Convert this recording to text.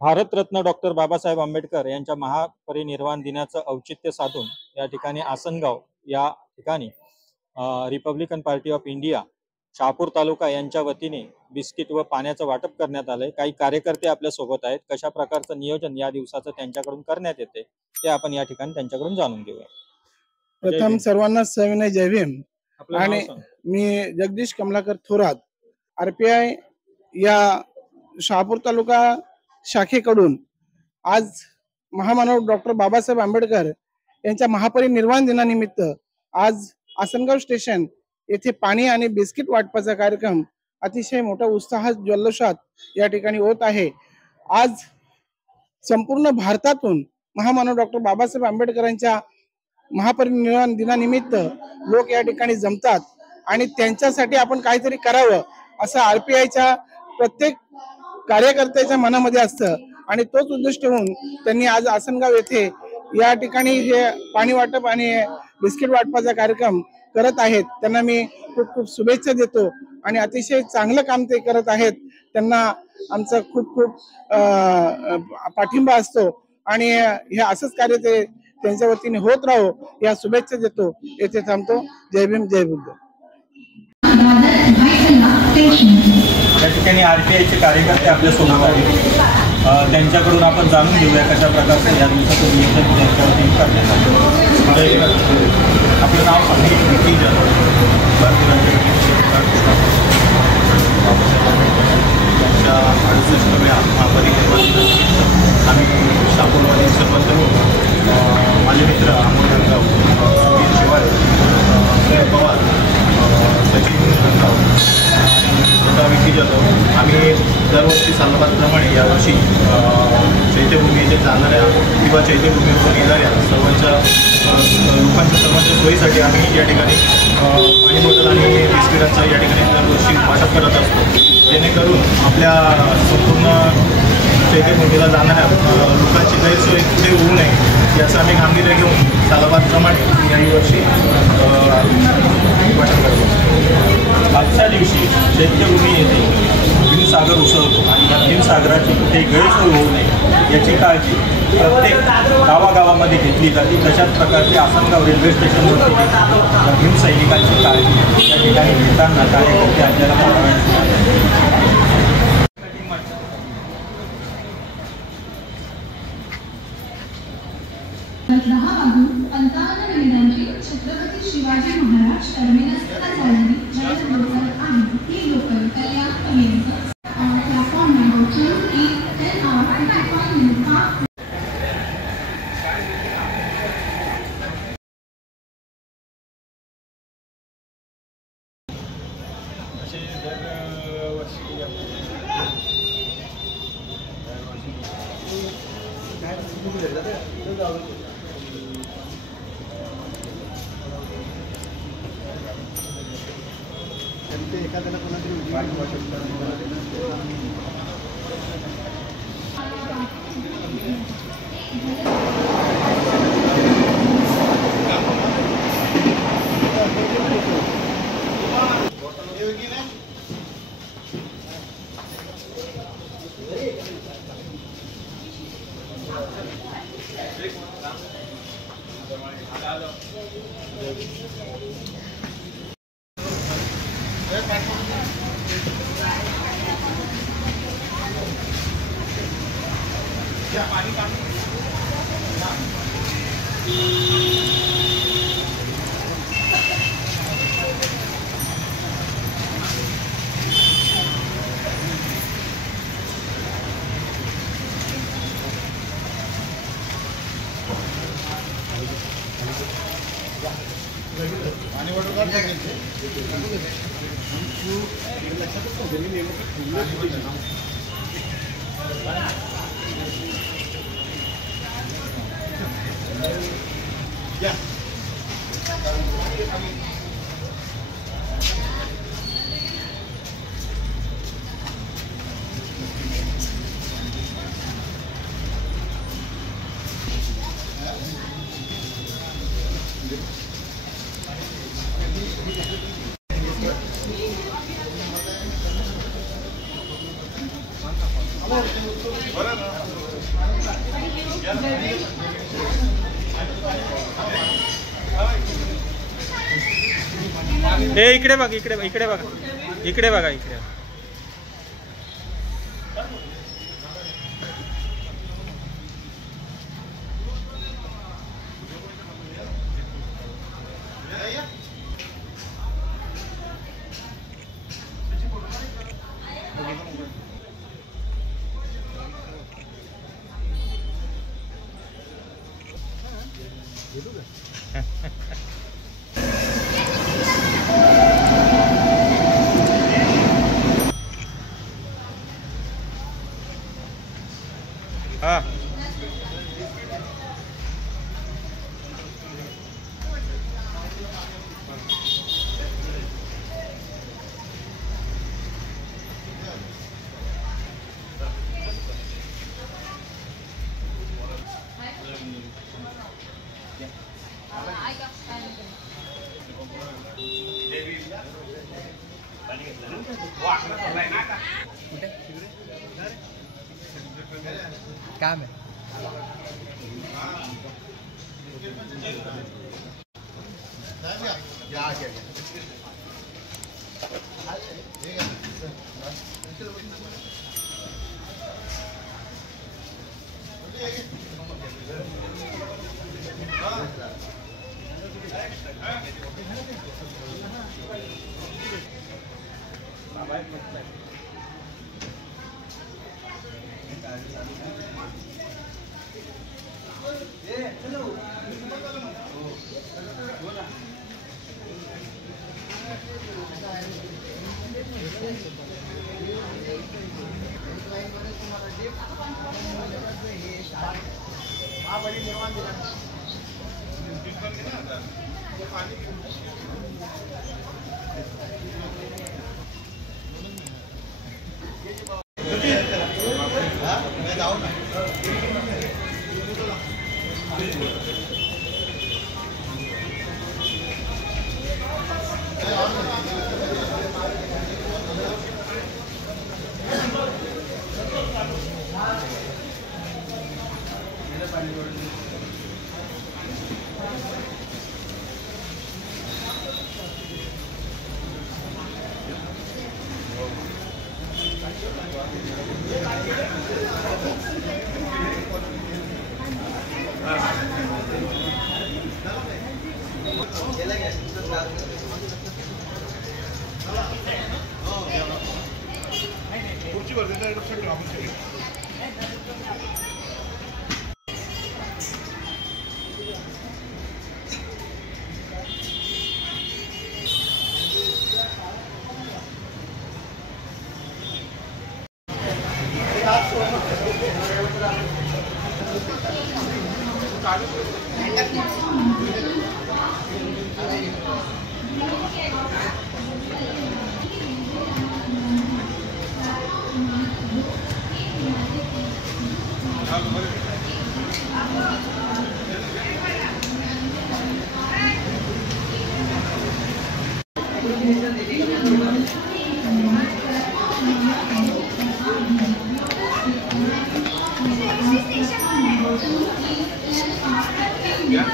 Bharat Ratna doctor Babasaheb Ambedkar यांच्या महापरिनिर्वाण दिनाचं औचित्य साधून या ठिकाणी आसनगाव या ठिकाणी Republican Party of India Shahapur taluka यांच्या वतीने बिस्किट व पाण्याचं वाटप करण्यात आलंय। काही कार्यकर्ते आपल्या सोबत आहेत। कशा प्रकारचं नियोजन या दिवसाचं त्यांच्याकडून करण्यात येते ते आपण या ठिकाणी त्यांच्याकडून जाणून घेऊया। प्रथम सर्वांना सविनय जय भीम। आणि मी जगदीश कमलाकर थोरात, आरपीआय या शहापूर तालुका शाखेकडून आज महामानव डॉक्टर बाबासाहेब आंबेडकर यांच्या महापरिनिर्वाण दिनानिमित्त आज आसनगाव स्टेशन येथे पाणी आणि बिस्किट वाटपाचा कार्यक्रम अतिशय मोठ्या उत्साहात जल्लोषात या ठिकाणी होत आहे। आज संपूर्ण भारतातून महामानव डॉक्टर बाबासाहेब आंबेडकरांच्या महापरिनिर्वाण दिनानिमित्त लोक या ठिकाणी जमतात आणि त्यांच्यासाठी आपण काहीतरी करावं असं आरपीआयच्या प्रत्येक कार्यकर्त्याच्या मनामध्ये असतं आणि तोच उद्देश ठेवून त्यांनी आज आसनगाव येथे या ठिकाणी हे पाणी वाटप आणि बिस्किट वाटपाचा कार्यक्रम करत आहेत। त्यांना मी खूप खूप शुभेच्छा देतो आणि अतिशय चांगलं काम ते करत आहेत। त्यांना आमचा खूप खूप पाठिंबा असतो आणि हे असंच कार्य ते त्यांच्या वतीने होत राहो या शुभेच्छा देतो। येथे थांबतो। जय भीम जय बुद्ध। या ठिकाणी आरपीआयचे कार्यकर्ते आपल्या सोबत आहेत। त्यांच्याकडून आपण जाणून घेऊया कशा प्रकारचं या दिवसाचं नियोजन त्यांच्या वतीने करण्यात आलं। आपलं नाव भारतीय त्यांच्या 68व्या महापरिनिर्वाण दिनानिमित्त आम्ही शहापूरवाले सर्व माझे मित्र अमोल रंगाव, शिवाय सुनील पवार, सचिन रंगाव आणि विकी जाधव आम्ही दरवर्षी सालाबादप्रमाणे यावर्षी चैत्यभूमी येथे जाणाऱ्या किंवा चैत्यभूमीवर येणाऱ्या सर्वांच्या सर्वांच्या सोयीसाठी आम्ही या ठिकाणी पाणी बॉटल आणि बिस्किटांचा या ठिकाणी दरवर्षी वाटप करत असतो, जेणेकरून आपल्या संपूर्ण चैत्यभूमीला जाणाऱ्या लोकांची गैरसोय कुठे होऊ नये याचं आम्ही गांभीर्य घेऊन सालाबादप्रमाणे याही वर्षी वाटप करतो। आजच्या दिवशी चैत्यभूमी येथे भीमसागर उसळतो आणि या भीमसागराची कुठे गैरसोय होऊ नये याची काळजी प्रत्येक गावागावामध्ये घेतली जाते। तशाच प्रकारचे आसनगाव रेल्वे स्टेशनवरती भीमसैनिकांची काळजी या ठिकाणी घेताना कार्यकर्ते आपल्याला पाहावयास छत्रपती शिवाजी महाराज टर्मिनसला जाणारी जलद लोकल आहे। ही लोकल कल्याण प्लॅटफॉर्म नंबर 2 की 10 hours 55 minutes एखाद्याला कोणातरी हे इकडे बघ, इकडे बघा, इकडे बघा, इकडे बघा, इकडे. हाँ काम है. Yeah.